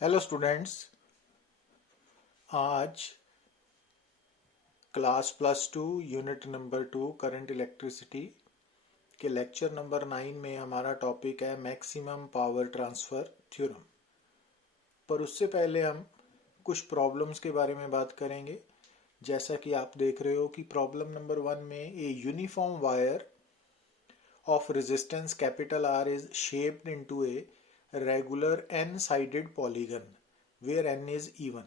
Hello students. आज class +2 unit number 2 current electricity के lecture number 9 में हमारा टॉपिक है मैक्सिमम पावर ट्रांसफ़र थ्योरम। पर उससे पहले हम कुछ प्रॉब्लम्स के बारे में बात करेंगे। जैसा कि आप देख रहे हो कि प्रॉब्लम नंबर 1 में a uniform wire of resistance capital R is shaped into a regular n sided polygon where n is even.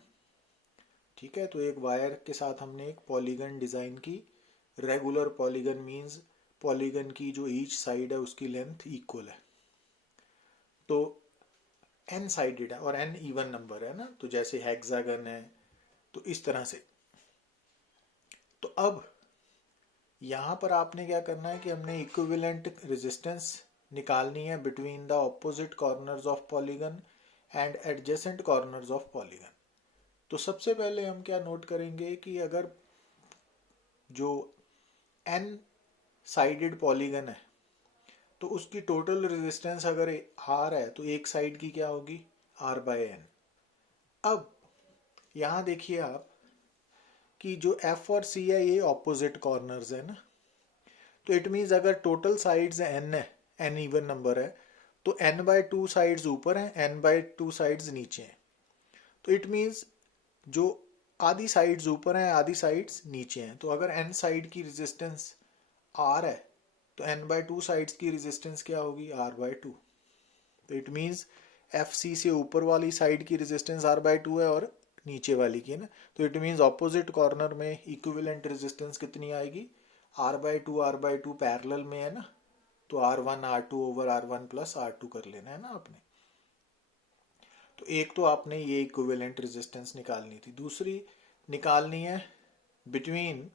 ठीक है, तो एक वायर के साथ हमने एक पॉलीगन डिजाइन की। रेगुलर पॉलीगन मींस पॉलीगन की जो ईच साइड है उसकी लेंथ इक्वल है। तो एन साइडेड है और एन इवन नंबर है ना, तो जैसे हेक्सागन है, तो इस तरह से। तो अब यहां पर आपने क्या करना है कि हमने इक्विवेलेंट रेजिस्टेंस निकालनी है between the opposite corners of polygon and adjacent corners of polygon. तो सबसे पहले हम क्या नोट करेंगे कि अगर जो एन साइडेड पॉलीगन है तो उसकी टोटल रेजिस्टेंस अगर आर है तो एक साइड की क्या होगी, आर बाय एन। अब यहां देखिए आप कि जो एफ और सी है ये ऑपोजिट कॉर्नर्स है ना, तो इट मीन्स अगर टोटल साइड्स एन है, एन इवन नंबर है, तो एन बाय 2 साइड्स ऊपर हैं, एन बाय 2 साइड्स नीचे हैं। तो इट मीन्स जो आधी साइड्स ऊपर हैं आधी साइड्स नीचे हैं। तो अगर एन साइड की रेजिस्टेंस आर है तो एन बाय 2 साइड्स की रेजिस्टेंस क्या होगी, आर बाय 2। तो इट मीन्स एफ सी से ऊपर वाली साइड की रेजिस्टेंस आर बाय 2 है और नीचे वाली की है ना, तो इट मीन्स ऑपोजिट कॉर्नर में इक्विवेलेंट रेजिस्टेंस कितनी आएगी, आर बाय टू पैरेलल में है ना, तो R1 R2 over R1 plus R2 कर लेना है ना आपने। तो एक तो आपने ये इक्विवेलेंट रेजिस्टेंस निकालनी थी, दूसरी निकालनी है between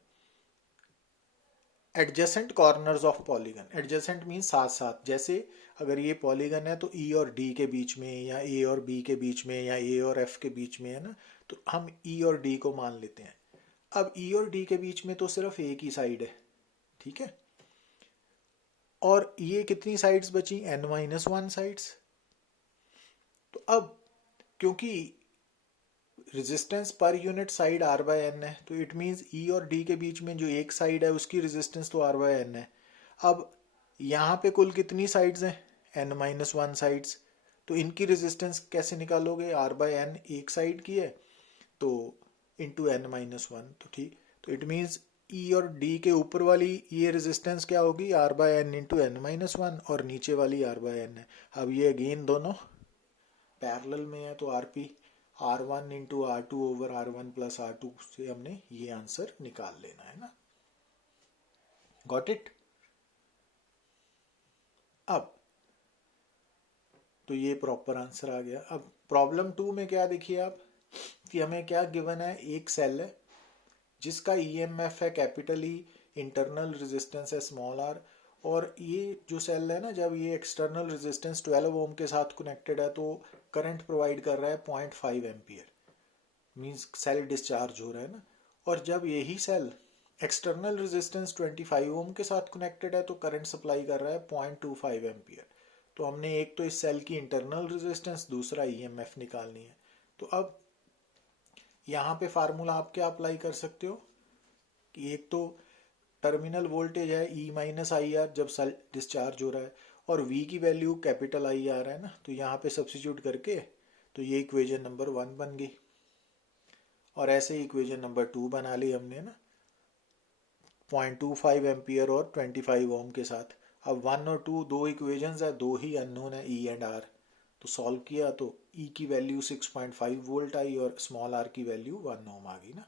adjacent corners of polygon. Adjacent mean साथ साथ, जैसे अगर ये पॉलीगन है तो ई और डी के बीच में या ए और बी के बीच में या ए और एफ के बीच में है ना, तो हम ई और डी को मान लेते हैं। अब ई और डी के बीच में तो सिर्फ एक ही साइड है, ठीक है, और ये कितनी साइड्स बची, n-1 साइड्स। तो अब क्योंकि रेजिस्टेंस पर unit side R by n है, तो इट मीन्स ई और डी के बीच में जो एक साइड है उसकी रेजिस्टेंस तो आर बाय एन है। अब यहाँ पे कुल कितनी साइड्स हैं, n-1 साइड्स। तो इनकी रेजिस्टेंस कैसे निकालोगे, आर बाय एन एक साइड की है तो इंटू n-1, तो ठीक। तो इट मीन्स ई और डी के ऊपर वाली ये रेजिस्टेंस क्या होगी, are by N into n-1, और नीचे वाली आर बाय एन है। अब ये अगेन दोनों पैरेलल में है, तो RP R1 into R2 over R1 plus R2 से हमने ये आंसर निकाल लेना है ना। Got it. अब तो ये प्रॉपर आंसर आ गया। अब प्रॉब्लम 2 में क्या देखिए आप कि हमें क्या गिवन है, एक सेल है जिसका ईएमएफ है कैपिटल ई, इंटरनल रेजिस्टेंस है स्मॉल आर, और ये जो सेल है ना, जब ये एक्सटर्नल रेजिस्टेंस 12 ओम के साथ कनेक्टेड है तो करंट प्रोवाइड कर रहा है 0.5 एम्पियर, मींस सेल डिस्चार्ज हो रहा है ना। और जब यही सेल एक्सटर्नल रेजिस्टेंस 25 ओम के साथ कनेक्टेड है तो करंट सप्लाई कर रहा है 0.25 एम्पियर। तो हमने एक तो इस सेल की इंटरनल रेजिस्टेंस, दूसरा ईएमएफ निकालनी है। तो अब यहाँ पे फार्मूला आप क्या अप्लाई कर सकते हो कि एक तो टर्मिनल वोल्टेज है ई माइनस आई आर जब सेल डिस्चार्ज हो रहा है, और वी की वैल्यू कैपिटल आई आर है ना, तो यहाँ पे सब्सिट्यूट करके तो ये इक्वेशन नंबर 1 बन गई। और ऐसे ही इक्वेशन नंबर 2 बना ली हमने ना, 0.25 एम्पियर और 25 ओम के साथ। अब 1 और 2 दो इक्वेशंस है, दो ही अननोन है ई एंड आर, तो सॉल्व किया तो ई की वैल्यू 6.5 वोल्ट आई और स्मॉल आर की वैल्यू 1 ओम आ गई ना।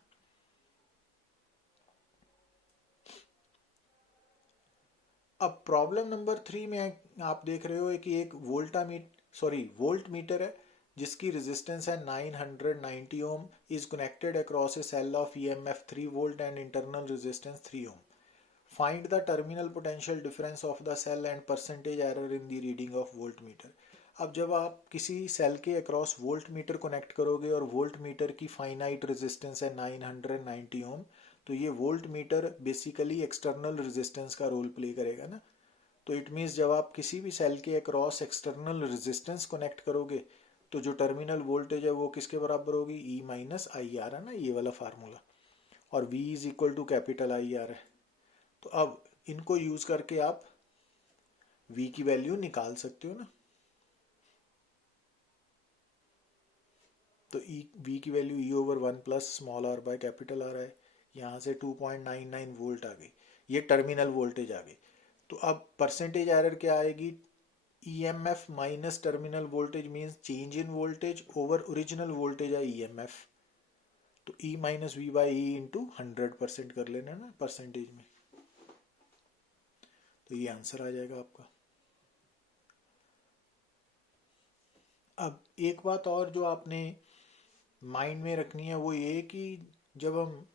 अब प्रॉब्लम नंबर 3 में आप देख रहे हो कि एक वोल्ट मीटर है जिसकी रेजिस्टेंस है 990 ohm, is connected across a cell of EMF 3 volt and internal resistance 3 ohm. Find the terminal potential difference of the cell and percentage error in the reading of voltmeter. अब जब आप किसी cell के across volt meter connect करोगे और volt meter की finite resistance है 990 ओम, तो ये volt meter basically external resistance का रोल प्ले करेगा ना। तो इट मीन्स जब आप किसी भी सेल के अक्रॉस एक्सटर्नल रेजिस्टेंस कनेक्ट करोगे तो जो टर्मिनल वोल्टेज है वो किसके बराबर होगी, ई माइनस आई आर है ना, ये वाला फार्मूला। और V is equal to capital I R है। तो अब इनको यूज करके आप V की वैल्यू निकाल सकते हो ना। तो V की value E over 1 plus small r by capital R है। यहाँ से 2.99 वोल्ट आ गई, ये टर्मिनल वोल्टेज आ गई। तो अब परसेंटेज एरर क्या आएगी, EMF minus terminal voltage means change in voltage over original voltage है EMF। तो E minus V by E into 100% कर लेना ना परसेंटेज में, तो ये आंसर आ जाएगा आपका। अब एक बात और जो आपने माइंड में रखनी है वो ये कि जब हम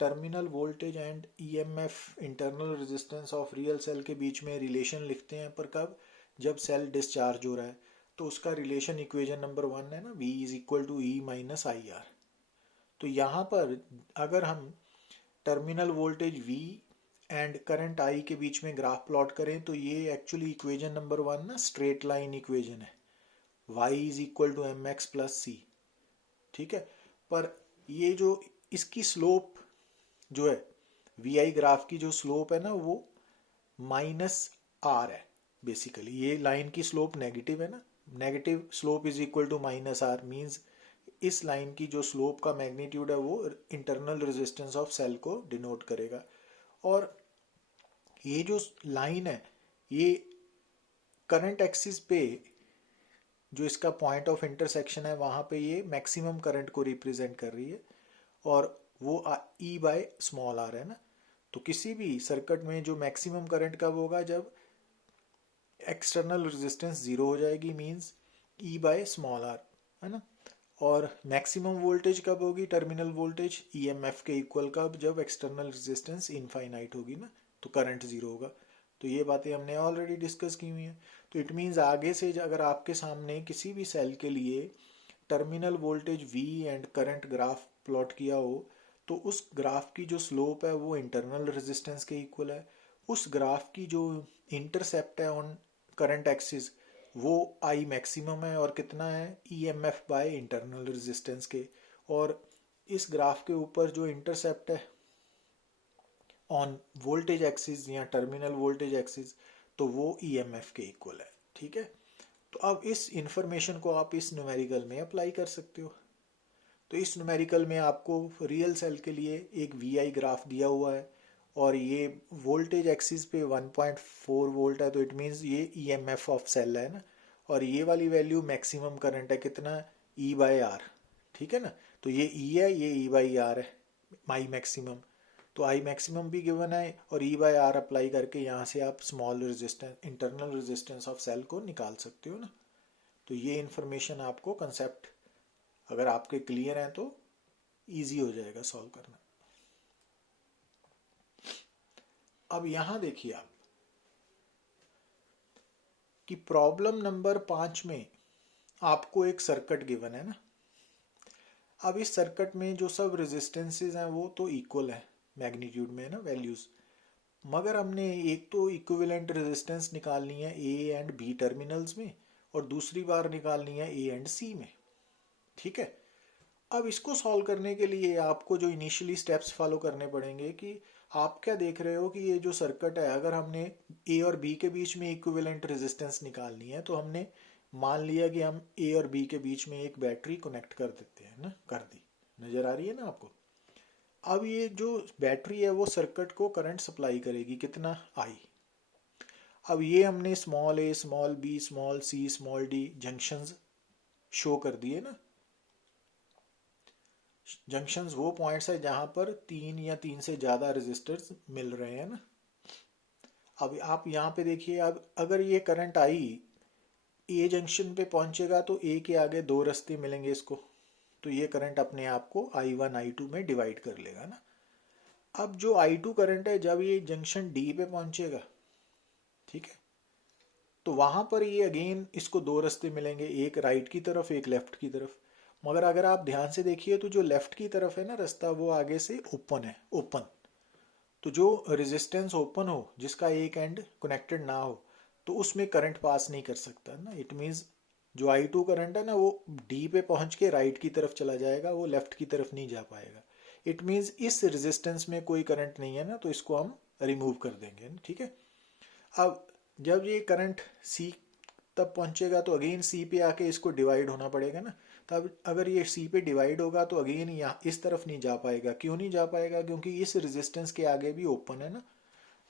terminal voltage and EMF internal resistance of real cell के बीच में रिलेशन लिखते हैं, पर कब, जब सेल डिस्चार्ज हो रहा है, तो उसका रिलेशन इक्वेशन नंबर 1 है ना, V is equal to E minus I R. तो यहाँ पर अगर हम terminal voltage V and current I के बीच में ग्राफ प्लॉट करें तो ये एक्चुअली इक्वेशन नंबर 1 ना स्ट्रेट लाइन इक्वेशन है, y is equal to M X plus C. ठीक है, पर ये जो इसकी स्लोप जो है, VI ग्राफ की जो स्लोप है ना वो माइनस आर है। बेसिकली ये लाइन की स्लोप नेगेटिव है ना, negative slope is equal to minus R means इस लाइन की जो स्लोप का मैग्नीट्यूड है वो इंटरनल रेजिस्टेंस ऑफ सेल को डिनोट करेगा। और ये जो लाइन है ये करंट एक्सिस पे जो इसका पॉइंट ऑफ इंटरसेक्शन है वहां पे ये मैक्सिमम करंट को रिप्रेजेंट कर रही है, और वो E बाय स्मॉल आर है ना। तो किसी भी सर्किट में जो मैक्सिमम करंट कब होगा, जब एक्सटर्नल रेजिस्टेंस जीरो हो जाएगी, means E by small r है ना। और मैक्सिमम वोल्टेज कब होगी, टर्मिनल वोल्टेज EMF के इक्वल कब, जब एक्सटर्नल रेजिस्टेंस इनफाइनाइट होगी ना, तो करंट जीरो होगा। तो ये बातें हमने ऑलरेडी डिस्कस की हुई हैं। तो इट मीन्स आगे से अगर आपके सामने किसी भी सेल के लिए terminal voltage V and current graph plot किया हो, तो उस ग्राफ की जो स्लोप है वो इंटरनल रेजिस्टेंस के इक्वल है, उस ग्राफ की जो इंटरसेप्ट है ऑन करंट एक्सिस वो I मैक्सिमम है, और कितना है, EMF बाय इंटरनल रेजिस्टेंस के, और इस ग्राफ के ऊपर जो इंटरसेप्ट है ऑन वोल्टेज एक्सिस या टर्मिनल वोल्टेज एक्सिस, तो वो EMF के इक्वल है। ठीक है, तो अब इस इंफॉर्मेशन को आप इस न्यूमेरिकल में अप्लाई कर सकते हो। तो इस न्यूमेरिकल में आपको रियल सेल के लिए एक VI ग्राफ दिया हुआ है, और ये वोल्टेज एक्सिस पे 1.4 वोल्ट है, तो इट मीन्स ये EMF ऑफ सेल है ना, और ये वाली वैल्यू मैक्सिमम करंट है कितना, E बाय आर। ठीक है ना, तो ये E है, ये E बाई आर है, I मैक्सिमम। तो I मैक्सिमम भी गिवन है, और E बाय आर अप्लाई करके यहाँ से आप small resistance, internal resistance of cell को निकाल सकते हो ना। तो ये इंफॉर्मेशन आपको, कंसेप्ट अगर आपके क्लियर हैं तो इजी हो जाएगा सॉल्व करना। अब यहां देखिए आप कि प्रॉब्लम नंबर 5 में आपको एक सर्किट गिवन है ना। अब इस सर्किट में जो सब रेजिस्टेंसेस हैं वो तो इक्वल है मैग्नीट्यूड में ना वैल्यूज, मगर हमने एक तो इक्विवेलेंट रेजिस्टेंस निकालनी है A एंड B टर्मिनल्स में, और दूसरी बार निकालनी है A एंड C में। ठीक है, अब इसको सॉल्व करने के लिए आपको जो इनिशियली स्टेप्स फॉलो करने पड़ेंगे कि आप क्या देख रहे हो कि ये जो सर्किट है, अगर हमने A और B के बीच में इक्विवेलेंट रेजिस्टेंस निकालनी है, तो हमने मान लिया कि हम A और B के बीच में एक बैटरी कनेक्ट कर देते हैं ना, कर दी, नजर आ रही है ना आपको। अब ये जो बैटरी है वो सर्किट को करंट सप्लाई करेगी, कितना, I। अब ये हमने small a, small b, small c, small d junctions show कर दिए ना। जंक्शंस वो पॉइंट्स है जहां पर 3 या 3 से ज्यादा रेजिस्टर्स मिल रहे हैं ना। अब आप यहाँ पे देखिए, अब अगर ये करंट आई ए जंक्शन पे पहुंचेगा तो ए के आगे दो रास्ते मिलेंगे इसको, तो ये करंट अपने आप को I1 I2 में डिवाइड कर लेगा ना। अब जो I2 करंट है जब ये जंक्शन डी पे पहुंचेगा, ठीक है, तो वहां पर ये अगेन इसको दो रास्ते मिलेंगे, एक राइट की तरफ एक लेफ्ट की तरफ। मगर अगर आप ध्यान से देखिए तो जो लेफ्ट की तरफ है ना रास्ता, वो आगे से ओपन है, ओपन। तो जो रेजिस्टेंस ओपन हो, जिसका एक एंड कनेक्टेड ना हो, तो उसमें करंट पास नहीं कर सकता ना। इट मीन्स जो I2 करंट है ना वो डी पे पहुंच के राइट की तरफ चला जाएगा, वो लेफ्ट की तरफ नहीं जा पाएगा। इट मीन्स इस रेजिस्टेंस में कोई करंट नहीं है ना, तो इसको हम रिमूव कर देंगे, ठीक है। अब जब ये करंट सी तब पहुंचेगा तो अगेन सी पे आके इसको डिवाइड होना पड़ेगा ना। तब अगर ये सी पे डिवाइड होगा तो अगेन यहाँ इस तरफ नहीं जा पाएगा। क्यों नहीं जा पाएगा? क्योंकि इस रेजिस्टेंस के आगे भी ओपन है ना,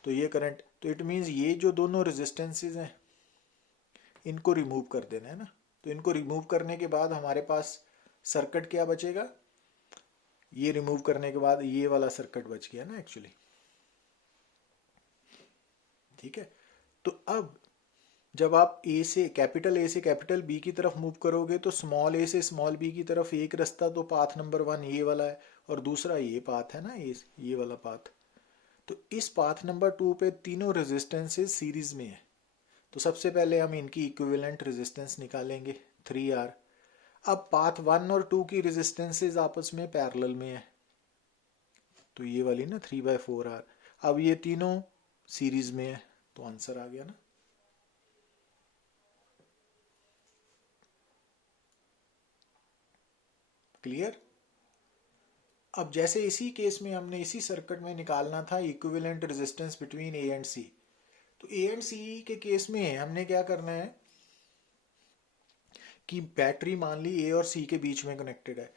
तो ये करंट, तो इट मीन्स ये जो दोनों रेजिस्टेंसेज हैं इनको रिमूव कर देना है ना। तो इनको रिमूव करने के बाद हमारे पास सर्किट क्या बचेगा? ये रिमूव करने के बाद ये वाला सर्किट बच गया ना एक्चुअली, ठीक है। तो अब जब आप ए से कैपिटल बी की तरफ मूव करोगे तो स्मॉल ए से स्मॉल बी की तरफ एक रास्ता तो पाथ नंबर 1 ये वाला है, और दूसरा ये पाथ है ना, ये वाला पाथ। तो इस पाथ नंबर 2 पे तीनों रेजिस्टेंसेस सीरीज में है। तो सबसे पहले हम इनकी इक्विवेलेंट रेजिस्टेंस निकालेंगे 3R। अब पाथ 1 और 2 की रेजिस्टेंसेस आपस में पैरेलल में है, तो ये वाली ना 3/4R। अब ये तीनों सीरीज में है, तो आंसर आ गया ना। क्लियर? अब जैसे इसी केस में हमने इसी सर्किट में निकालना था equivalent resistance between A and C, तो ए एंड सी के केस में हमने क्या करना है कि बैटरी मान ली ए और सी के बीच में कनेक्टेड है।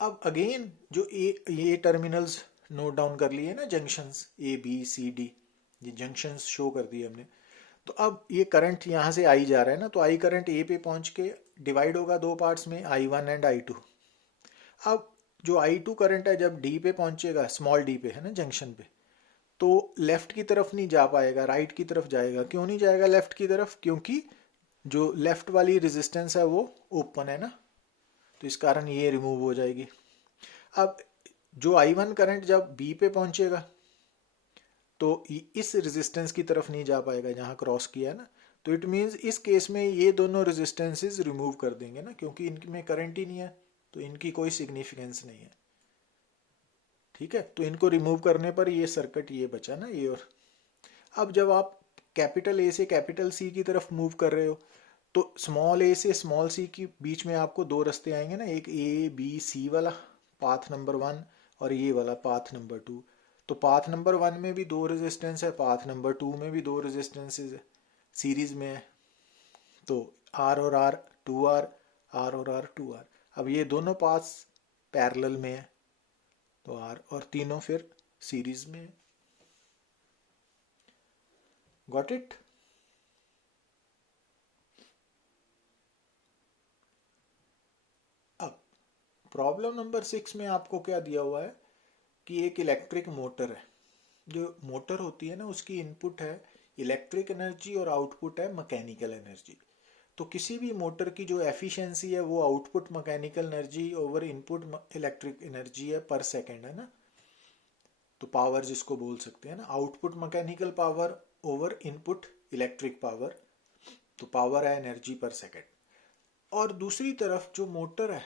अब अगेन जो ये टर्मिनल्स नोट डाउन कर लिए ना, junctions A B C D, ये जंक्शंस शो कर दिए हमने। तो अब ये करंट यहाँ से आई जा रहा है ना, तो आई करंट ए पे पहुंच के डिवाइड होगा दो पार्ट्स में, I1 एंड I2। अब जो I2 करंट है जब डी पे पहुंचेगा, स्मॉल डी पे है ना जंक्शन पे, तो लेफ्ट की तरफ नहीं जा पाएगा, राइट की तरफ जाएगा। क्यों नहीं जाएगा लेफ्ट की तरफ? क्योंकि जो लेफ्ट वाली रेजिस्टेंस है वो ओपन है ना, तो इस कारण ये रिमूव हो जाएगी। अब जो I1 करंट जब बी पे पहुंचेगा तो इस रेजिस्टेंस की तरफ नहीं जा पाएगा जहां क्रॉस किया है ना, तो इट मीन्स इस केस में ये दोनों रेजिस्टेंसेस रिमूव कर देंगे ना, क्योंकि इनमें करंट ही नहीं है, तो इनकी कोई सिग्निफिकेंस नहीं है, ठीक है। तो इनको रिमूव करने पर ये सर्किट ये बचा ना, ये। और अब जब आप कैपिटल ए से कैपिटल सी की तरफ मूव कर रहे हो तो स्मॉल ए से स्मॉल सी के बीच में आपको दो रास्ते आएंगे ना, एक A B C वाला पाथ नंबर 1 और ये वाला पाथ नंबर 2। तो पाथ नंबर 1 में भी दो रेजिस्टेंस है, पाथ नंबर 2 में भी दो रेजिस्टेंसेज है, सीरीज में है। तो R और R 2R, R और R 2R। अब ये दोनों पाथ्स पैरेलल में है, तो R और तीनों फिर सीरीज में है। Got it? अब प्रॉब्लम नंबर 6 में आपको क्या दिया हुआ है कि एक इलेक्ट्रिक मोटर है। जो मोटर होती है ना उसकी इनपुट है इलेक्ट्रिक एनर्जी और आउटपुट है मैकेनिकल एनर्जी। तो किसी भी मोटर की जो एफिशिएंसी है वो output mechanical energy over input electric energy है पर सेकंड, है ना। तो पावर जिसको बोल सकते हैं ना, output mechanical power over input electric power, तो पावर है एनर्जी पर सेकंड। और दूसरी तरफ जो मोटर है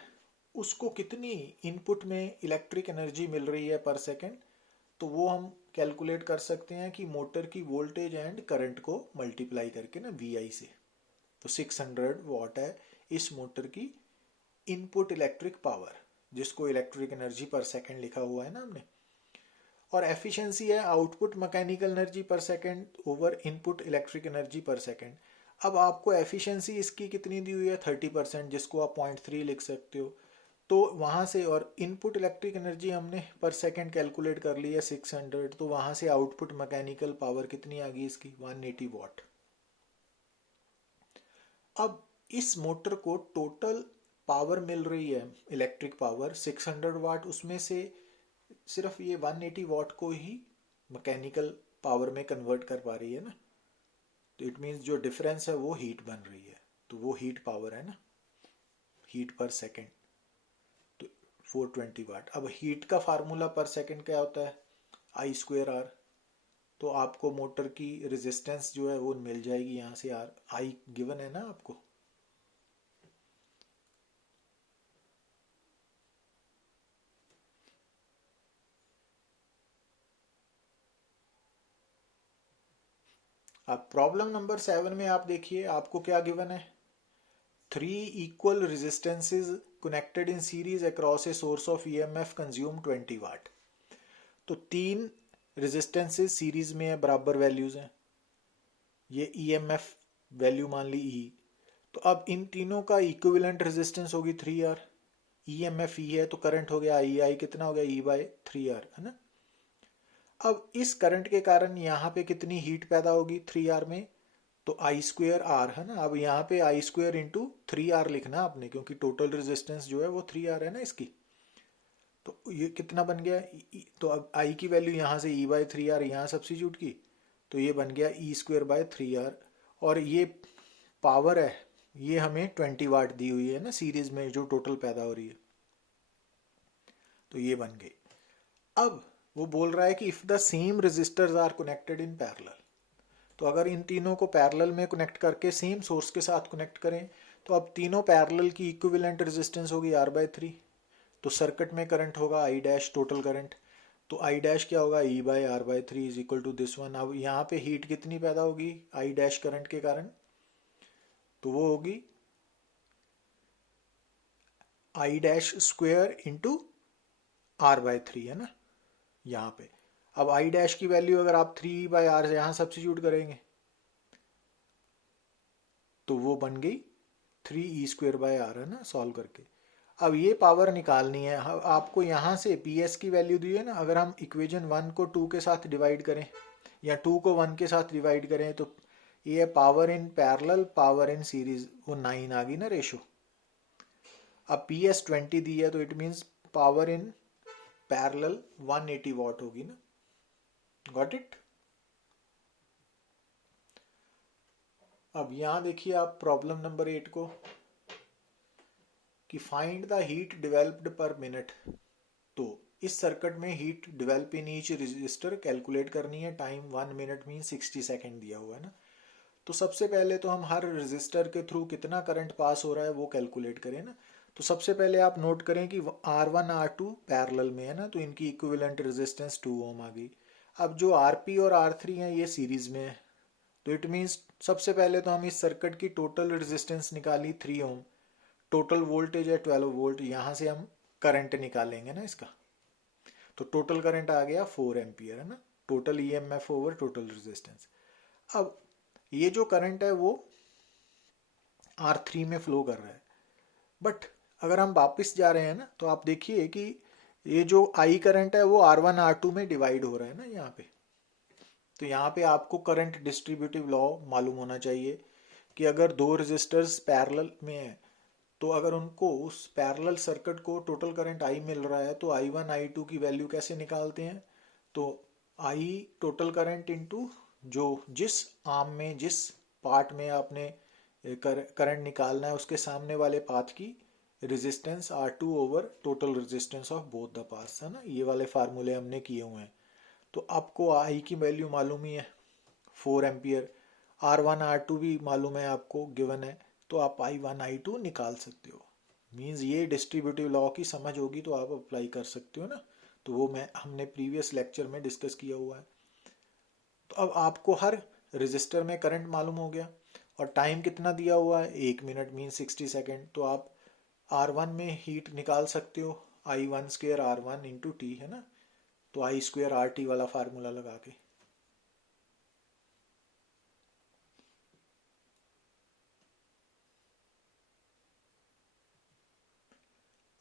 उसको कितनी इनपुट में इलेक्ट्रिक एनर्जी मिल रही है पर सेकंड, तो वो हम कैलकुलेट कर सकते हैं कि मोटर की वोल्टेज एंड करंट को मल्टीप्लाई करके ना VI से। तो 600 वॉट है इस मोटर की इनपुट इलेक्ट्रिक पावर, जिसको इलेक्ट्रिक एनर्जी पर सेकंड लिखा हुआ है ना हमने। और एफिशिएंसी है आउटपुट मैकेनिकल एनर्जी पर second over input electric energy पर सेकंड। अब आपको एफिशिएंसी इसकी कितनी दी हुई है? 30%, जिसको आप 0.3 लिख सकते हो। तो वहां से, और इनपुट इलेक्ट्रिक एनर्जी हमने पर सेकंड कैलकुलेट कर ली है 600, तो वहां से आउटपुट मैकेनिकल पावर कितनी आ गई इसकी? 180 वॉट। अब इस मोटर को टोटल पावर मिल रही है इलेक्ट्रिक पावर 600 वाट, उसमें से सिर्फ ये 180 वॉट को ही मैकेनिकल पावर में कन्वर्ट कर पा रही है ना। तो इट मीन्स जो डिफरेंस है वो हीट बन रही है, तो वो हीट पावर है ना, हीट पर सेकंड, तो 420 वाट। अब हीट का फार्मूला पर सेकंड क्या होता है? I²R। तो आपको मोटर की रेजिस्टेंस जो है वो मिल जाएगी यहाँ से, R I गिवन है ना आपको। अब प्रॉब्लम नंबर 7 में आप देखिए आपको क्या गिवन है, 3 equal resistances connected in series across a source of EMF consume 20 watt। तो 3 रेजिस्टेंसेस सीरीज में है, बराबर वैल्यूज हैं। ये EMF वैल्यू मान ली E। तो अब इन तीनों का इक्विवेलेंट रेजिस्टेंस होगी 3R। EMF E है तो करंट हो गया I कितना हो गया E/3R, है ना। अब इस करंट के कारण यहाँ पे कितनी हीट पैदा होगी 3R में, तो I²R है ना। अब यहाँ पे I² इंटू 3R लिखना आपने, क्योंकि टोटल रेजिस्टेंस जो है वो 3R है ना इसकी। तो ये कितना बन गया, तो अब I की वैल्यू यहाँ से E/3R यहाँ सब्सिट्यूट की, तो ये बन गया E²/3R। और ये पावर है, ये हमें 20 वाट दी हुई है ना सीरीज में जो टोटल पैदा हो रही है, तो ये बन गई। अब वो बोल रहा है कि if the same resistors are connected in parallel, तो अगर इन तीनों को पैरेलल में कनेक्ट करके सेम सोर्स के साथ कनेक्ट करें, तो अब तीनों पैरेलल की इक्विवेलेंट रेजिस्टेंस होगी R/3। तो सर्किट में करंट होगा I' टोटल करंट, तो I' क्या होगा E/R/3 is equal to this one. अब यहाँ पे हीट कितनी पैदा होगी I' करंट के कारण, तो वो होगी I' इंटू R/3 है ना यहाँ पे। अब I' की वैल्यू अगर आप 3/R से यहाँ सब्सिट्यूट करेंगे तो वो बन गई 3E²/R है ना, सॉल्व करके। अब ये पावर निकालनी है आपको। यहाँ से PS की वैल्यू दी है ना, अगर हम इक्वेशन 1 को 2 के साथ डिवाइड करें या 2 को 1 के साथ डिवाइड करें, तो ये power in parallel power in series, वो 9 आ गई ना रेशो। अब PS 20 दी है, तो it means power in parallel 180 वाट होगी ना। Got it. अब यहां देखिए आप प्रॉब्लम नंबर 8 को, कि फाइंड द हीट डेवलप्ड पर मिनट। तो इस सर्किट में heat develop in each resistor calculate करनी है। टाइम 1 मिनट मीन 60 सेकेंड दिया हुआ है ना। तो सबसे पहले तो हम हर रजिस्टर के थ्रू कितना करंट पास हो रहा है वो कैलकुलेट करें ना। तो सबसे पहले आप नोट करें कि R1 R2 पैरेलल में है ना, तो इनकी इक्विवेलेंट रेजिस्टेंस 2 ओम आ गई। अब जो RP और R3 हैं ये सीरीज में है, तो इट मीन्स सबसे पहले तो हम इस सर्किट की टोटल रेजिस्टेंस निकाली 3 ओम, टोटल वोल्टेज है 12 वोल्ट, यहाँ से हम करंट निकालेंगे ना इसका, तो टोटल करंट आ गया 4 एम्पियर है ना। Total EMF over total resistance. अब ये जो करंट है वो R3 में फ्लो कर रहा है, बट अगर हम वापस जा रहे हैं ना, तो आप देखिए कि ये जो I करंट है वो R1 R2 में डिवाइड हो रहा है ना यहाँ पे। तो यहाँ पे आपको करंट डिस्ट्रीब्यूटिव लॉ मालूम होना चाहिए कि अगर दो रेजिस्टर्स पैरेलल में है, तो अगर उनको उस पैरेलल सर्किट को टोटल करंट I मिल रहा है, तो I1 I2 की वैल्यू कैसे निकालते हैं, तो I टोटल करंट इंटू जो जिस आर्म में जिस पार्ट में आपने करंट निकालना है उसके सामने वाले पाथ की resistance R2 over total resistance of both the paths है ना। ये वाले फार्मूले हमने किए हुए हैं। तो आपको I की वैल्यू मालूम ही है 4 एम्पियर, R1 R2 भी मालूम है आपको, गिवन है, तो आप I1 I2 निकाल सकते हो। मींस ये डिस्ट्रीब्यूटिव लॉ की समझ होगी तो आप अप्लाई कर सकते हो ना। तो वो हमने प्रीवियस लेक्चर में डिस्कस किया हुआ है। तो अब आपको हर रजिस्टर में करंट मालूम हो गया, और टाइम कितना दिया हुआ है 1 मिनट मीन 60 सेकेंड। तो आप R1 में हीट निकाल सकते हो I1² R1 इंटू T है ना, तो I² RT वाला फार्मूला लगा के।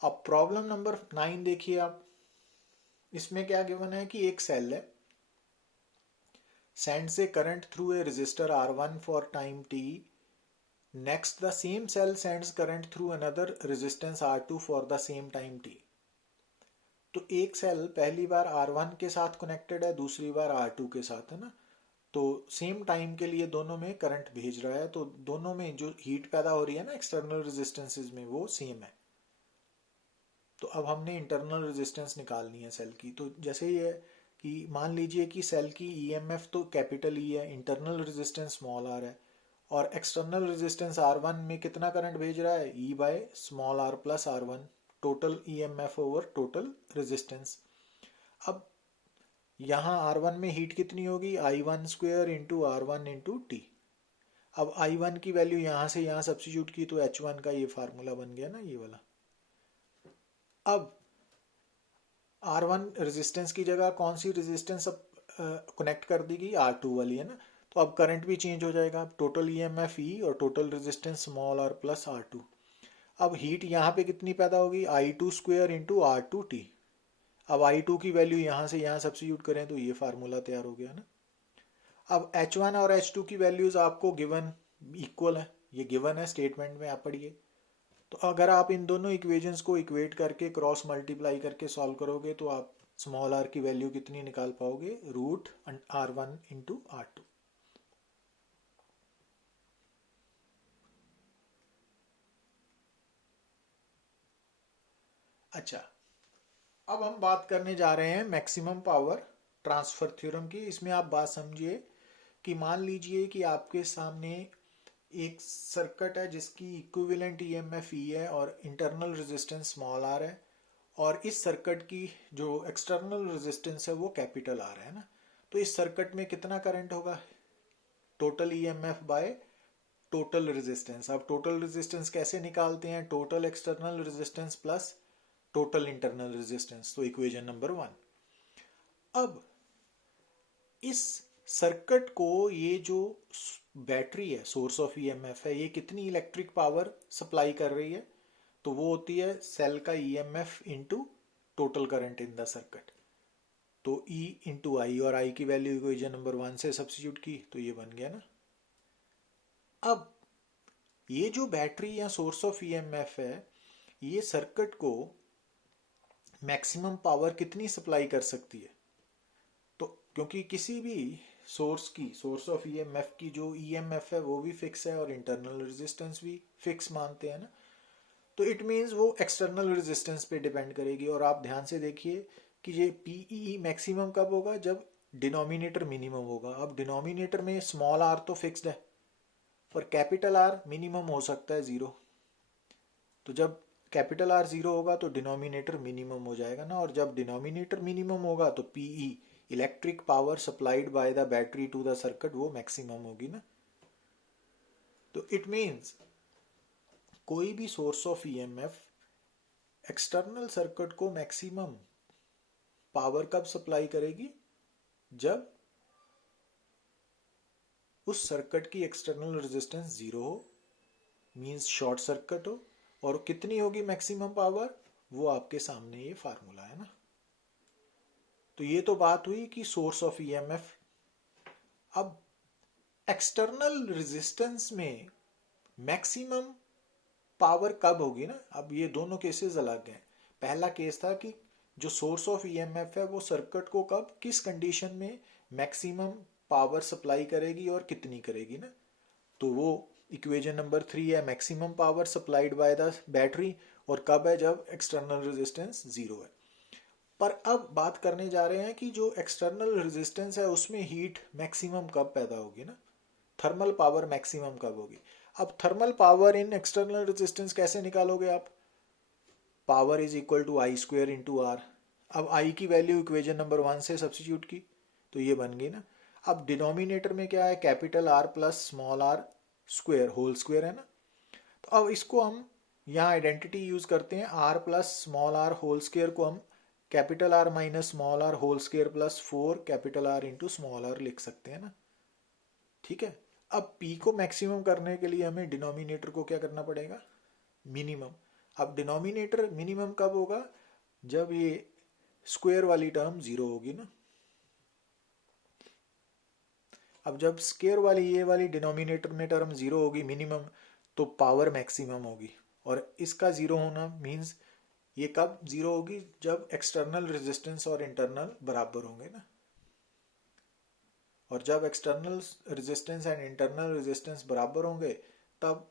अब प्रॉब्लम नंबर 9 देखिए आप। इसमें क्या गिवन है कि एक सेल है, sends a current through a resistor R1 for time t. Next, the same cell sends current through another resistance R2 for the same time t. तो एक सेल पहली बार R1 के साथ कनेक्टेड है, दूसरी बार R2 के साथ है ना। तो सेम टाइम के लिए दोनों में करंट भेज रहा है, तो दोनों में जो हीट पैदा हो रही है ना एक्सटर्नल रेजिस्टेंसेस में, वो सेम है। तो अब हमने इंटरनल रेजिस्टेंस निकालनी है सेल की। तो जैसे ये कि मान लीजिए कि सेल की EMF तो कैपिटल E है, इंटरनल रेजिस्टेंस स्मॉल r है, और एक्सटर्नल रेजिस्टेंस R1 में कितना करंट भेज रहा है E/r plus R1, total EMF over total resistance. अब यहाँ R1 में हीट कितनी होगी I1² into R1 into T। अब I1 की वैल्यू यहाँ से यहाँ सब्स्टिट्यूट की तो H1 का ये फार्मूला बन गया ना, ये वाला। अब R1 रेजिस्टेंस की जगह कौन सी रेजिस्टेंस अब कनेक्ट कर दी गई, R2 वाली है ना। तो अब करंट भी चेंज हो जाएगा, टोटल EMF E और total resistance small r plus R2। अब हीट यहाँ पे कितनी पैदा होगी, I2 स्क्वेयर इंटू R2T। अब I2 की वैल्यू यहाँ से यहाँ सब्स्टिट्यूट करें तो ये फार्मूला तैयार हो गया ना। अब H1 और H2 की वैल्यूज आपको गिवन इक्वल है, ये गिवन है स्टेटमेंट में, आप पढ़िए। तो अगर आप इन दोनों इक्वेशंस को इक्वेट करके क्रॉस मल्टीप्लाई करके सॉल्व करोगे तो आप स्मॉल r की वैल्यू कितनी निकाल पाओगे, रूट R1 इंटू R2। अच्छा, अब हम बात करने जा रहे हैं मैक्सिमम पावर ट्रांसफर थ्योरम की। इसमें आप बात समझिए कि मान लीजिए कि आपके सामने एक सर्किट है जिसकी इक्विवेलेंट ईएमएफ ई है और इंटरनल रेजिस्टेंस स्मॉल आर है, और इस सर्किट की जो एक्सटर्नल रेजिस्टेंस है वो कैपिटल आर है ना। तो इस सर्किट में कितना करंट होगा, total EMF by total resistance. अब टोटल रेजिस्टेंस कैसे निकालते हैं, total external resistance plus total internal resistance, तो इक्वेशन नंबर 1। अब इस सर्किट को, ये जो बैटरी है सोर्स ऑफ ईएमएफ है, ये कितनी इलेक्ट्रिक पावर सप्लाई कर रही है, तो वो होती है सेल का EMF into total current in the circuit. तो E इंटू आई, और I की वैल्यू इक्वेशन नंबर 1 से सब्स्टिट्यूट की तो ये बन गया ना। अब ये जो बैटरी या सोर्स ऑफ ईएमएफ है, ये सर्किट को मैक्सिमम पावर कितनी सप्लाई कर सकती है, तो क्योंकि किसी भी सोर्स ऑफ ईएमएफ की जो ईएमएफ है वो भी फिक्स है और इंटरनल रेजिस्टेंस भी फिक्स मानते हैं ना, तो इट मीन्स वो एक्सटर्नल रेजिस्टेंस पे डिपेंड करेगी। और आप ध्यान से देखिए कि ये पीई मैक्सिमम कब होगा, जब डिनोमिनेटर मिनिमम होगा। अब डिनोमिनेटर में स्मॉल आर तो फिक्स्ड है और कैपिटल आर मिनिमम हो सकता है 0। तो जब कैपिटल आर 0 होगा तो डिनोमिनेटर मिनिमम हो जाएगा ना, और जब डिनोमिनेटर मिनिमम होगा तो PE electric power supplied by the battery to the circuit वो मैक्सिमम होगी ना। तो इट मीन्स कोई भी source of EMF external circuit को मैक्सिमम पावर कब सप्लाई करेगी, जब उस सर्किट की एक्सटर्नल रेजिस्टेंस 0 हो, मींस शॉर्ट सर्किट हो। और कितनी होगी मैक्सिमम पावर, वो आपके सामने ये फार्मूला है ना। तो ये तो बात हुई कि सोर्स ऑफ ईएमएफ। अब एक्सटर्नल रेजिस्टेंस में मैक्सिमम पावर कब होगी ना, अब ये दोनों केसेस अलग हैं। पहला केस था कि जो सोर्स ऑफ ईएमएफ है वो सर्किट को कब, किस कंडीशन में मैक्सिमम पावर सप्लाई करेगी और कितनी करेगी ना, तो वो इक्वेशन नंबर 3 है, maximum power supplied by the battery, और कब है, जब एक्सटर्नल रेजिस्टेंस 0 है। पर अब बात करने जा रहे हैं कि जो एक्सटर्नल रेजिस्टेंस है उसमें हीट मैक्सिमम कब पैदा होगी ना, थर्मल पावर मैक्सिमम कब होगी। अब thermal power in external resistance कैसे निकालोगे आप, power is equal to I square into R. अब आई की वैल्यू इक्वेशन नंबर 1 से सब्स्टिट्यूट की तो ये बन गई ना। अब डिनोमिनेटर में क्या है, capital R plus small R square whole square है ना। तो अब इसको हम यहाँ आइडेंटिटी यूज करते हैं, R plus small R whole square को हम capital R minus small R whole square plus 4 capital R into small R लिख सकते हैं ना। ठीक है। अब p को मैक्सिमम करने के लिए हमें डिनोमिनेटर को क्या करना पड़ेगा, मिनिमम। अब डिनोमिनेटर मिनिमम कब होगा, जब ये स्क्वायर वाली टर्म 0 होगी ना। अब जब स्क्वायर वाली ये वाली डिनोमिनेटर में टर्म 0 होगी मिनिमम, तो पावर मैक्सिमम होगी। और इसका 0 होना मीन्स ये कब 0 होगी, जब एक्सटर्नल रेजिस्टेंस और इंटरनल बराबर होंगे ना। और जब external resistance and internal resistance बराबर होंगे तब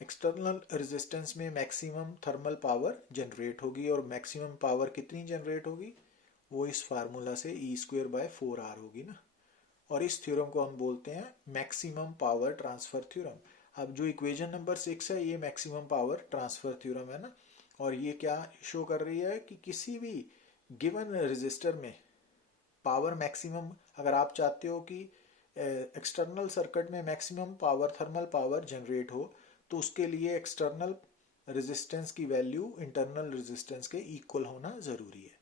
एक्सटर्नल रेजिस्टेंस में मैक्सिमम थर्मल पावर जनरेट होगी। और मैक्सिमम पावर कितनी जनरेट होगी, वो इस फार्मूला से ई स्क्वेयर बाय 4r होगी ना। और इस थ्योरम को हम बोलते हैं मैक्सिमम पावर ट्रांसफर थ्योरम। अब जो इक्वेशन नंबर 6 है ये मैक्सिमम पावर ट्रांसफर थ्योरम है ना। और ये क्या शो कर रही है कि किसी भी गिवन रेजिस्टर में पावर मैक्सिमम, अगर आप चाहते हो कि एक्सटर्नल सर्किट में maximum power thermal power generate हो तो उसके लिए एक्सटर्नल रेजिस्टेंस की वैल्यू इंटरनल रेजिस्टेंस के इक्वल होना ज़रूरी है।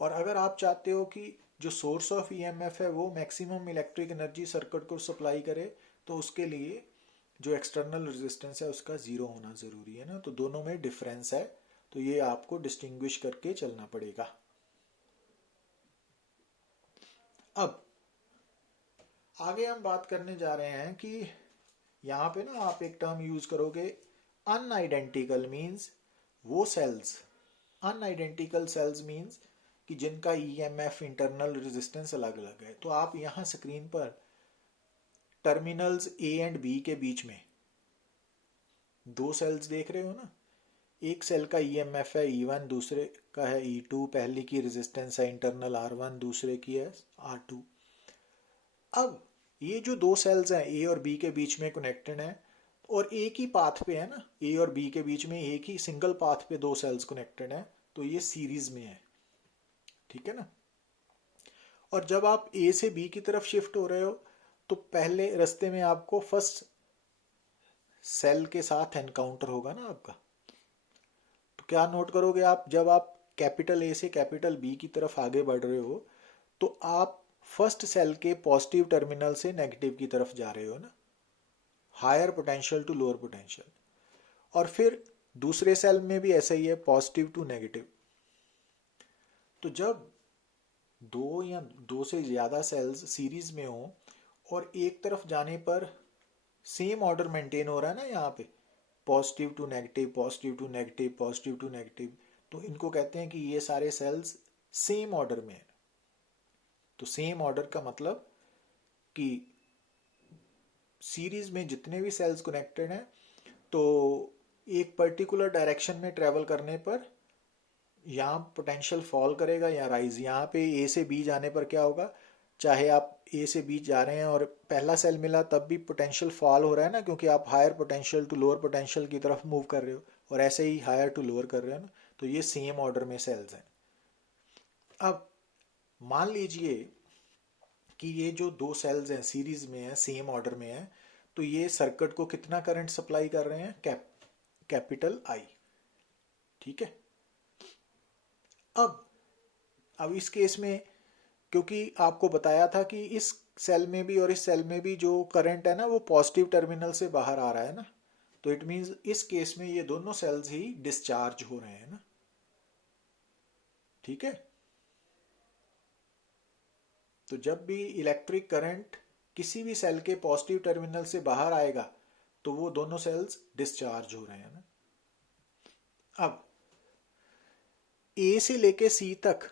और अगर आप चाहते हो कि जो सोर्स ऑफ ईएमएफ है वो मैक्सिमम इलेक्ट्रिक एनर्जी सर्किट को सप्लाई करे तो उसके लिए जो एक्सटर्नल रेजिस्टेंस है उसका ज़ीरो होना ज़रूरी है ना। तो दोनों में डिफरेंस है, तो ये आपको डिस्टिंग्विश करके चलना पड़ेगा। अब आगे हम बात करने जा रहे हैं कि यहाँ पे ना आप एक टर्म यूज करोगे अनआइडेंटिकल मीन्स वो सेल्स, अनआइडेंटिकल सेल्स मीन्स कि जिनका ईएमएफ इंटरनल रेजिस्टेंस अलग अलग है। तो आप यहाँ स्क्रीन पर टर्मिनल्स ए एंड बी के बीच में दो सेल्स देख रहे हो ना। एक सेल का ईएमएफ है E1, दूसरे का है E2, पहले की रेजिस्टेंस है इंटरनल R1, दूसरे की है R2। अब ये जो दो सेल्स हैं ए और बी के बीच में कनेक्टेड हैं और एक ही पाथ पे है ना, ए और बी के बीच में एक ही सिंगल पाथ पे दो सेल्स कनेक्टेड हैं, तो ये सीरीज में है, ठीक है ना। और जब आप ए से बी की तरफ शिफ्ट हो रहे हो तो पहले रास्ते में आपको फर्स्ट सेल के साथ एनकाउंटर होगा ना आपका। तो क्या नोट करोगे आप, जब आप कैपिटल ए से कैपिटल बी की तरफ आगे बढ़ रहे हो तो आप फर्स्ट सेल के पॉजिटिव टर्मिनल से नेगेटिव की तरफ जा रहे हो ना, higher potential to lower potential. और फिर दूसरे सेल में भी ऐसा ही है, पॉजिटिव टू नेगेटिव। तो जब दो या दो से ज्यादा सेल्स सीरीज में हो और एक तरफ जाने पर सेम ऑर्डर मेंटेन हो रहा है ना, यहाँ पे positive to negative, positive to negative, positive to negative, तो इनको कहते हैं कि ये सारे सेल्स सेम ऑर्डर में है। तो सेम ऑर्डर का मतलब कि सीरीज में जितने भी सेल्स कनेक्टेड हैं तो एक पर्टिकुलर डायरेक्शन में ट्रेवल करने पर यहाँ पोटेंशियल फॉल करेगा या राइज। यहाँ पे ए से बी जाने पर क्या होगा, चाहे आप ए से बी जा रहे हैं और पहला सेल मिला तब भी पोटेंशियल फॉल हो रहा है ना, क्योंकि आप higher potential to lower potential की तरफ मूव कर रहे हो, और ऐसे ही हायर टू लोअर कर रहे हो ना। तो ये सेम ऑर्डर में सेल्स हैं। अब मान लीजिए कि ये जो दो सेल्स हैं सीरीज में है, सेम ऑर्डर में है, तो ये सर्किट को कितना करंट सप्लाई कर रहे हैं, कैपिटल आई, ठीक है। अब इस केस में क्योंकि आपको बताया था कि इस सेल में भी और इस सेल में भी जो करंट है ना वो पॉजिटिव टर्मिनल से बाहर आ रहा है ना, तो इट मींस इस केस में ये दोनों सेल्स ही डिस्चार्ज हो रहे हैं ना, ठीक है। तो जब भी इलेक्ट्रिक करंट किसी भी सेल के पॉजिटिव टर्मिनल से बाहर आएगा तो वो दोनों सेल्स डिस्चार्ज हो रहे हैं ना। अब ए से लेके सी तक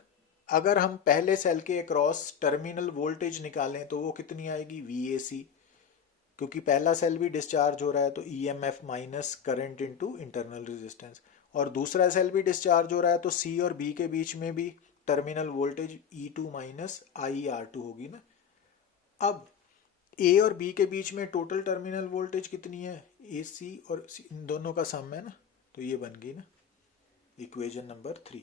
अगर हम पहले सेल के अक्रॉस टर्मिनल वोल्टेज निकालें तो वो कितनी आएगी, VAC, क्योंकि पहला सेल भी डिस्चार्ज हो रहा है तो EMF minus current into internal resistance, और दूसरा सेल भी डिस्चार्ज हो रहा है तो C और B के बीच में भी terminal voltage E2 minus IR2 होगी ना। अब A और B के बीच में टोटल टर्मिनल वोल्टेज कितनी है, AC और C, इन दोनों का सम है ना, तो ये बन गई ना इक्वेशन नंबर 3।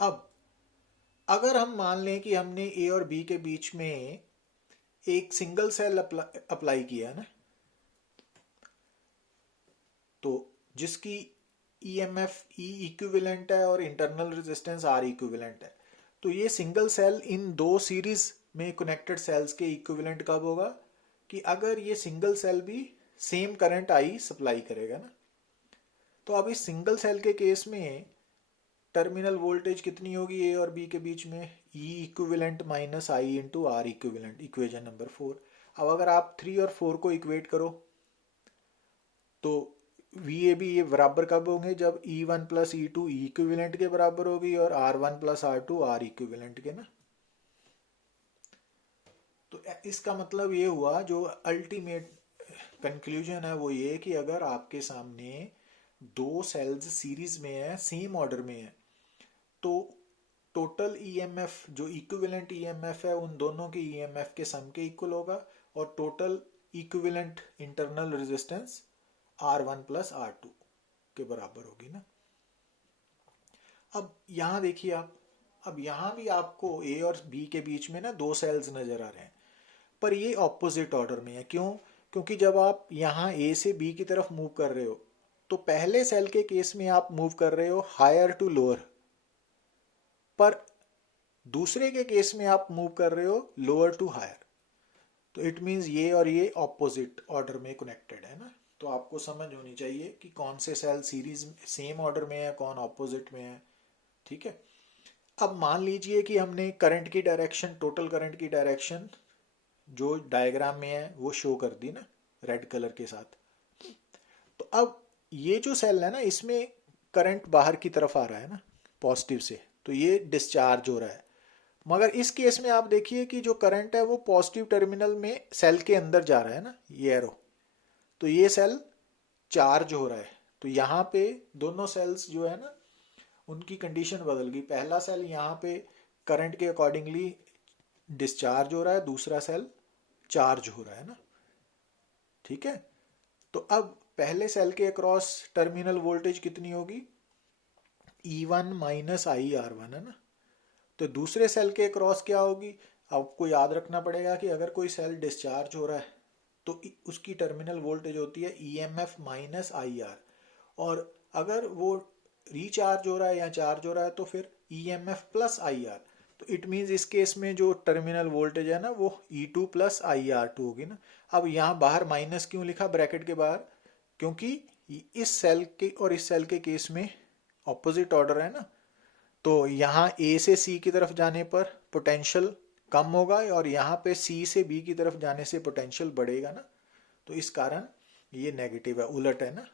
अब अगर हम मान लें कि हमने ए और बी के बीच में एक सिंगल सेल अप्लाई किया है ना, तो जिसकी EMF E इक्विवेलेंट है और इंटरनल रेजिस्टेंस R इक्विवेलेंट है, तो ये सिंगल सेल इन दो सीरीज में कनेक्टेड सेल्स के इक्विवेलेंट कब होगा, कि अगर ये सिंगल सेल भी सेम करंट I सप्लाई करेगा ना। तो अब इस सिंगल सेल के केस में टर्मिनल वोल्टेज कितनी होगी ए और बी के बीच में, E equivalent minus I into R equivalent, equation number 4। अब अगर आप 3 और 4 को इक्वेट करो तो VAB ये बराबर कब होंगे, जब E1 plus E2 E equivalent के बराबर होगी और R1 plus R2 R equivalent के ना। तो इसका मतलब ये हुआ, जो अल्टीमेट कंक्लूजन है वो ये कि अगर आपके सामने दो सेल्स सीरीज में है, सेम ऑर्डर में है, तो टोटल EMF जो इक्विवेलेंट EMF है उन दोनों के EMF के सम के इक्वल होगा, और total equivalent internal resistance R1 plus R2 के बराबर होगी ना। अब यहाँ देखिए आप, अब यहाँ भी आपको ए और बी के बीच में ना दो सेल्स नजर आ रहे हैं, पर ये ऑपोजिट ऑर्डर में है। क्यों? क्योंकि जब आप यहाँ ए से बी की तरफ मूव कर रहे हो तो पहले सेल के केस में आप मूव कर रहे हो हायर टू लोअर, पर दूसरे के केस में आप मूव कर रहे हो लोअर टू हायर। तो इट मीन्स ये और ये ऑपोजिट ऑर्डर में कनेक्टेड है ना। तो आपको समझ होनी चाहिए कि कौन से सेल सीरीज सेम ऑर्डर में है, कौन ऑपोजिट में है। ठीक है। अब मान लीजिए कि हमने करंट की डायरेक्शन, टोटल करंट की डायरेक्शन जो डायग्राम में है वो शो कर दी ना रेड कलर के साथ। तो अब ये जो सेल है ना, इसमें करंट बाहर की तरफ आ रहा है ना पॉजिटिव से, तो ये डिस्चार्ज हो रहा है। मगर इस केस में आप देखिए कि जो करंट है वो पॉजिटिव टर्मिनल में सेल के अंदर जा रहा है ना, ये एरो। तो ये सेल चार्ज हो रहा है। तो यहाँ पे दोनों सेल्स जो है ना उनकी कंडीशन बदल गई। पहला सेल यहाँ पे करंट के अकॉर्डिंगली डिस्चार्ज हो रहा है, दूसरा सेल चार्ज हो रहा है ना। ठीक है। तो अब पहले सेल के अक्रॉस टर्मिनल वोल्टेज कितनी होगी? E1 minus I are one है ना। तो दूसरे सेल के अक्रॉस क्या होगी? आपको याद रखना पड़ेगा कि अगर कोई सेल डिस्चार्ज हो रहा है तो उसकी टर्मिनल वोल्टेज होती है EMF माइनस आई आर, और अगर वो रिचार्ज हो रहा है या चार्ज हो रहा है तो फिर EMF प्लस आई आर। तो इट मीन्स इस केस में जो टर्मिनल वोल्टेज है ना वो E2 plus I R to होगी ना। अब यहाँ बाहर माइनस क्यों लिखा ब्रैकेट के बाहर? क्योंकि इस सेल के और इस सेल के केस में ऑपोजिट ऑर्डर है ना। तो यहाँ ए से सी की तरफ जाने पर पोटेंशियल कम होगा और यहाँ पे सी से बी की तरफ जाने से पोटेंशियल बढ़ेगा ना। तो इस कारण ये नेगेटिव है, उलट है ना।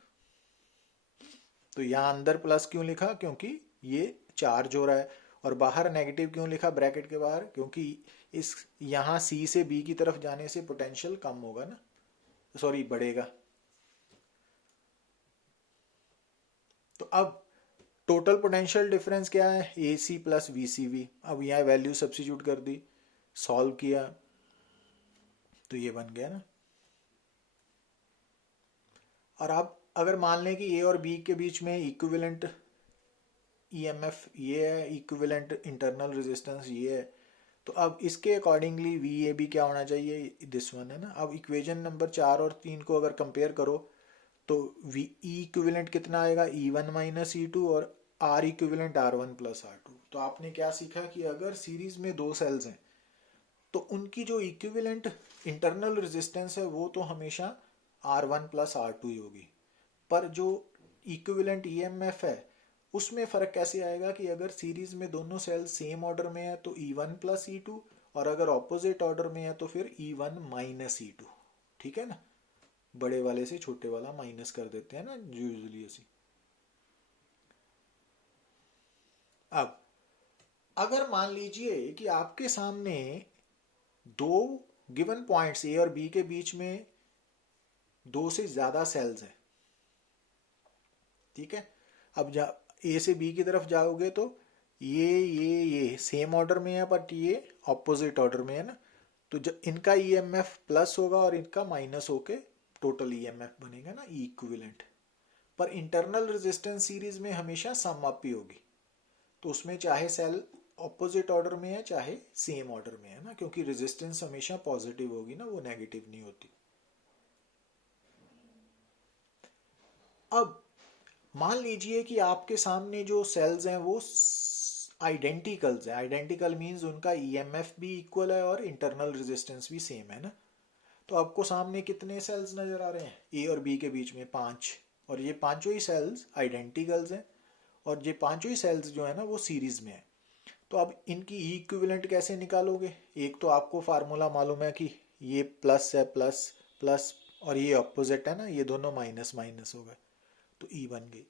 तो यहाँ अंदर प्लस क्यों लिखा? क्योंकि ये चार्ज हो रहा है। और बाहर नेगेटिव क्यों लिखा ब्रैकेट के बाहर? क्योंकि इस यहाँ सी से बी की तरफ जाने से पोटेंशियल कम होगा ना, सॉरी बढ़ेगा। तो अब टोटल पोटेंशियल डिफरेंस क्या है? A C plus V C V. अब यहाँ वैल्यू सब्सिट्यूट कर दी, सॉल्व किया तो ये बन गया ना। और अब अगर मान लें कि ए और बी के बीच में इक्विवेलेंट ईएमएफ ये है, इक्विवेलेंट इंटरनल रेजिस्टेंस ये है, तो अब इसके अकॉर्डिंगली वी ए बी क्या होना चाहिए? दिस वन है ना। अब इक्वेशन नंबर 4 और 3 को अगर कंपेयर करो तो वी ई इक्विवेलेंट कितना आएगा? E1 माइनस E2 और are equivalent R1 plus R2। तो आपने क्या सीखा कि अगर सीरीज में दो सेल्स हैं तो उनकी जो इक्विवेलेंट इंटरनल रेजिस्टेंस है वो तो हमेशा R1 प्लस R2 ही होगी, पर जो इक्विवेलेंट ईएमएफ है उसमें फर्क कैसे आएगा कि अगर सीरीज में दोनों सेल्स सेम ऑर्डर में है तो E1 प्लस E2, और अगर ऑपोजिट ऑर्डर में है तो फिर E1 माइनस E2। ठीक है ना। बड़े वाले से छोटे वाला माइनस कर देते हैं ना यूजुअली ऐसी। अब अगर मान लीजिए कि आपके सामने दो गिवन पॉइंट्स ए और बी के बीच में दो से ज्यादा सेल्स हैं। ठीक है। अब ए से बी की तरफ जाओगे तो ये सेम ऑर्डर में है बट ये ऑपोजिट ऑर्डर में है ना। तो जब इनका ईएमएफ प्लस होगा और इनका माइनस होके टोटल ईएमएफ बनेगा ना इक्विवेलेंट। पर इंटरनल रेजिस्टेंस सीरीज में हमेशा सम अप ही होगी। तो उसमें चाहे सेल ऑपोजिट ऑर्डर में है चाहे सेम ऑर्डर में है ना, क्योंकि रेजिस्टेंस हमेशा पॉजिटिव होगी ना, वो नेगेटिव नहीं होती। अब मान लीजिए कि आपके सामने जो सेल्स हैं वो आइडेंटिकल्स हैं। आइडेंटिकल मींस उनका ईएमएफ भी इक्वल है और इंटरनल रेजिस्टेंस भी सेम है ना। तो आपको सामने कितने सेल्स नजर आ रहे हैं? ए और बी के बीच में 5, और ये पांचों ही सेल्स आइडेंटिकल्स हैं और ये पांचों ही सेल्स जो है ना वो सीरीज में है। तो अब इनकी इक्विवेलेंट कैसे निकालोगे? एक तो आपको फार्मूला मालूम है कि ये प्लस है, प्लस प्लस, और ये ऑपोजिट है ना, ये दोनों माइनस माइनस हो गए तो ई बन गई।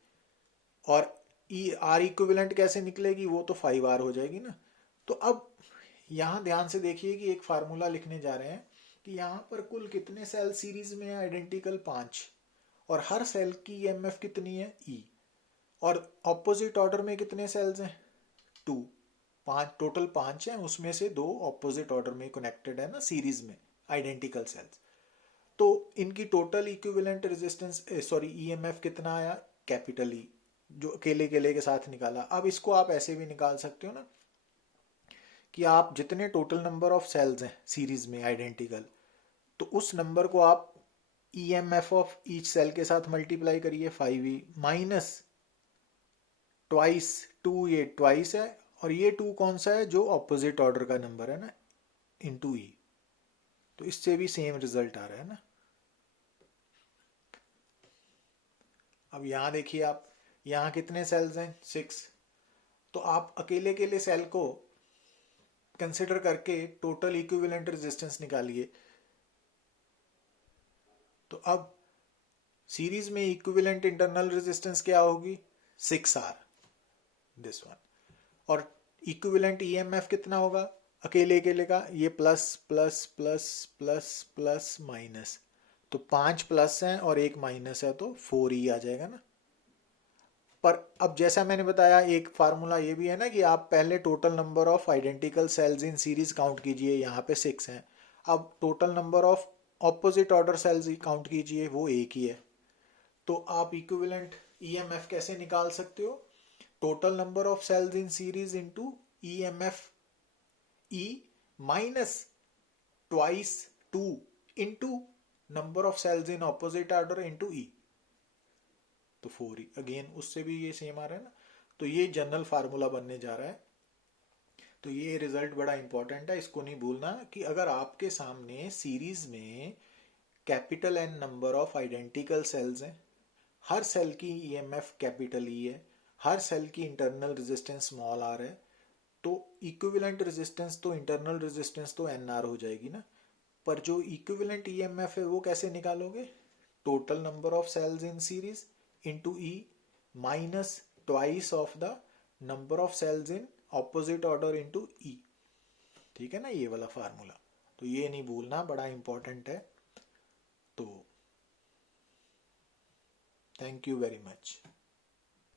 और ई आर इक्विवेलेंट कैसे निकलेगी? वो तो 5R हो जाएगी ना। तो अब यहाँ ध्यान से देखिए कि एक फार्मूला लिखने जा रहे हैं कि यहाँ पर कुल कितने सेल सीरीज में है? आइडेंटिकल 5, और हर सेल की ईएमएफ कितनी है? ई। और ऑपोजिट ऑर्डर में कितने सेल्स हैं? 2। 5 टोटल 5 हैं, उसमें से 2 ऑपोजिट ऑर्डर में कनेक्टेड है ना सीरीज में, आइडेंटिकल सेल्स। तो इनकी total equivalent resistance sorry EMF कितना आया? Capital E. जो अकेले अकेले के साथ निकाला। अब इसको आप ऐसे भी निकाल सकते हो ना कि आप जितने टोटल नंबर ऑफ सेल्स हैं सीरीज में आइडेंटिकल, तो उस नंबर को आप EMF ऑफ ईच सेल के साथ मल्टीप्लाई करिए 5e माइनस ट्वाइस 2, ये ट्वाइस है और ये 2 कौन सा है, जो ऑपोजिट ऑर्डर का नंबर है ना, इनटू ई। तो इससे भी सेम रिजल्ट आ रहा है ना। अब यहां देखिए आप, यहां कितने सेल्स हैं 6, तो आप अकेले अकेले सेल को कंसिडर करके टोटल इक्विवेलेंट रेजिस्टेंस निकालिए। तो अब सीरीज में इक्विवेलेंट इंटरनल रेजिस्टेंस क्या होगी, 6R, दिस वन। और इक्विवेलेंट EMF कितना होगा अकेले अकेले का, ये plus plus plus plus plus minus, तो 5 प्लस हैं और 1 माइनस है, तो 4E आ जाएगा ना। पर अब जैसा मैंने बताया, एक फार्मूला ये भी है ना कि आप पहले total number of identical cells in series count कीजिए, यहाँ पे 6 हैं। अब total number of opposite order cells count कीजिए, वो एक ही है। तो आप इक्विवेलेंट EMF कैसे निकाल सकते हो, total number of cells in series into EMF E minus twice 2 into number of cells in opposite order into E, तो 4E अगेन उससे भी ये सेम आ रहा है ना। तो ये जनरल फार्मूला बनने जा रहा है। तो ये रिजल्ट बड़ा इंपॉर्टेंट है, इसको नहीं भूलना कि अगर आपके सामने सीरीज में capital N number of identical sales हैं, हर सेल की EMF कैपिटल E है, हर सेल की इंटरनल रेजिस्टेंस स्मॉल r है, तो इक्विवेलेंट रेजिस्टेंस तो इंटरनल रेजिस्टेंस तो NR हो जाएगी ना। पर जो इक्विवेलेंट EMF है वो कैसे निकालोगे, total number of cells in series into E minus twice of the number of cells in opposite order into E। ठीक है ना ये वाला फार्मूला, तो ये नहीं भूलना, बड़ा इंपॉर्टेंट है। तो थैंक यू वेरी मच।